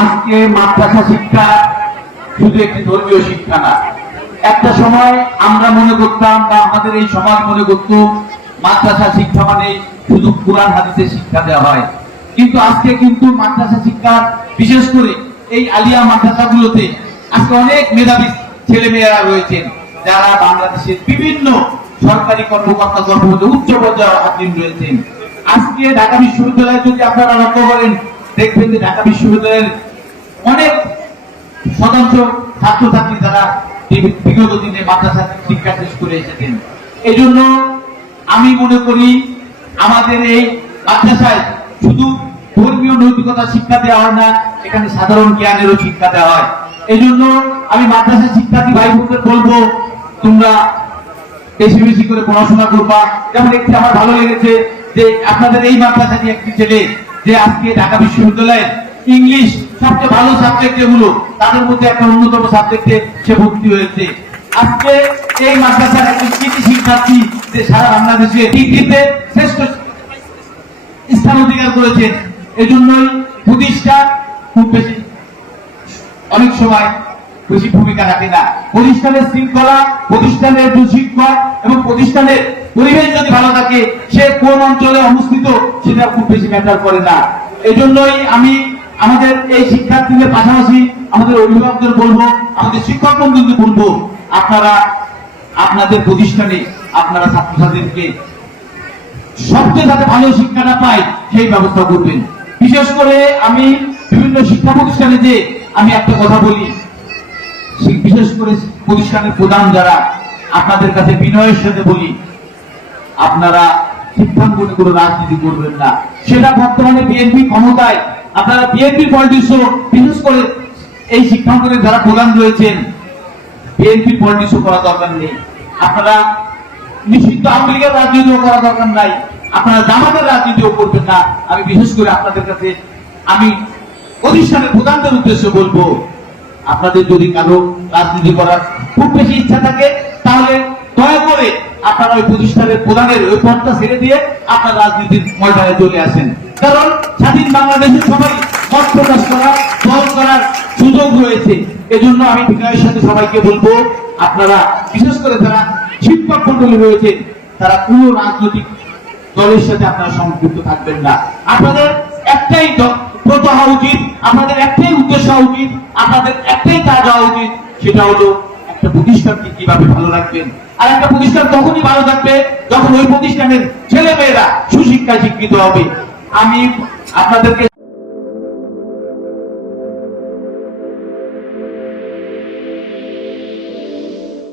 আজকে মাদ্রাসা শিক্ষা শুধু একটি ধর্মীয় শিক্ষা না। একটা সময় আমরা মনে করতাম বা আমাদের এই সমাজ মনে করত মাদ্রাসা শিক্ষা মানে শুধু কোরআন হাদিসের শিক্ষা দেওয়া হয়, কিন্তু আজকে কিন্তু মাদ্রাসা শিক্ষা বিশেষ করে এই আলিয়া মাদ্রাসাগুলোতে আজকে অনেক মেধাবী ছেলে মেয়েরা রয়েছেন যারা বাংলাদেশের বিভিন্ন সরকারি কর্মকর্তা কর্মচারী উচ্চ পর্যায়ের আধীন রয়েছেন। আজকে ঢাকা বিশ্ববিদ্যালয়ে যদি আপনারা লক্ষ্য করেন দেখবেন যে ঢাকা বিশ্ববিদ্যালয়ের অনেক শতাংশ ছাত্রছাত্রী যারা বিগত দিনে মাদ্রাসা শিক্ষা শেষ করে এসেছেন। এই জন্য আমি মনে করি আমাদের এই মাদ্রাসায় শুধু ধর্মীয় নৈতিকতা শিক্ষা দেওয়া হয় না, এখানে সাধারণ জ্ঞানেরও শিক্ষা দেওয়া হয়। এই জন্য আমি মাদ্রাসা শিক্ষার্থী ভাই বোনদের বলবো, তোমরা বেশি বেশি করে পড়াশোনা করবা। যেমন একটি আমার ভালো লেগেছে যে আপনাদের এই মাদ্রাসাটি একটি ছেলে যে আজকে ঢাকা বিশ্ববিদ্যালয়ের ইংলিশ সবচেয়ে ভালো সাবজেক্ট যেগুলো তাদের মধ্যে একটা অন্যতম সাবজেক্টে সে ভর্তি হয়েছে। আজকে এই মাদ্রাসার একজন কৃতি শিক্ষার্থী যে সারা বাংলাদেশে ডিগ্রিতে শ্রেষ্ঠ স্থান অধিকার করেছেন। এই জন্যই প্রতিষ্ঠা খুব বেশি অনেক সময় বেশি ভূমিকা রাখে না। প্রতিষ্ঠানের শৃঙ্খলা, প্রতিষ্ঠানের শিক্ষক এবং প্রতিষ্ঠানের পরিবেশ যদি ভালো থাকে, সে কোন অঞ্চলে অবস্থিত সেটা খুব বেশি ম্যাটার করে না। এই জন্যই আমি আমাদের এই শিক্ষার্থীদের পাশাপাশি আমাদের অভিভাবকদের বলবো, আমাদের শিক্ষক বন্ধুদের বলবো, আপনারা আপনাদের প্রতিষ্ঠানে আপনারা ছাত্রছাত্রীদেরকে সবচেয়ে যাতে ভালো শিক্ষাটা পায় সেই ব্যবস্থা করবেন। বিশেষ করে আমি বিভিন্ন শিক্ষা প্রতিষ্ঠানে যে আমি একটা কথা বলি, বিশেষ করে প্রতিষ্ঠানের প্রধান যারা, আপনাদের কাছে বিনয়ের সাথে বলি, আপনারা শিক্ষাঙ্গনে কোনো রাজনীতি করবেন না। সেটা বর্তমানে বিএনপি ক্ষমতায়, আপনারা বিএনপির পলিটিক্সও বিশেষ করে এই শিক্ষাঙ্গনের যারা প্রধান রয়েছেন বিএনপির পলিটিক্সও করা দরকার নেই। আপনারা নিষিদ্ধ আওয়ামী লীগের রাজনীতিও করা দরকার নাই, আপনারা জামাতের রাজনীতিও করবেন না। আমি বিশেষ করে আপনাদের কাছে আমি প্রতিষ্ঠানের প্রধানদের উদ্দেশ্যে বলবো, আপনাদের যদি কারো রাজনীতি করার খুব বেশি ইচ্ছা থাকে তাহলে দয়া করে আপনারা ওই প্রতিষ্ঠানের প্রধানের ওই পদটা ছেড়ে দিয়ে আপনার রাজনীতির ময়দানে চলে আসেন। কারণ স্বাধীন বাংলাদেশের সবাই মত প্রকাশ করার, দল করার সুযোগ রয়েছে। এজন্য আমি বিনয়ের সাথে সবাইকে বলবো, আপনারা বিশেষ করে যারা শিক্ষক মন্ডলী রয়েছে তারা কোন রাজনৈতিক দলের সাথে আপনারা সম্পৃক্ত থাকবেন না। আপনাদের একটাই ব্রত হওয়া উচিত, আপনাদের একটাই উদ্দেশ্য হওয়া উচিত, আপনাদের একটাই কাজ হওয়া উচিত, সেটা হলো একটা প্রতিষ্ঠানকে কিভাবে ভালো রাখবেন। আর একটা প্রতিষ্ঠান তখনই ভালো থাকবে যখন ওই প্রতিষ্ঠানের ছেলে মেয়েরা সুশিক্ষায় শিক্ষিত হবে। আমি আপনাদেরকে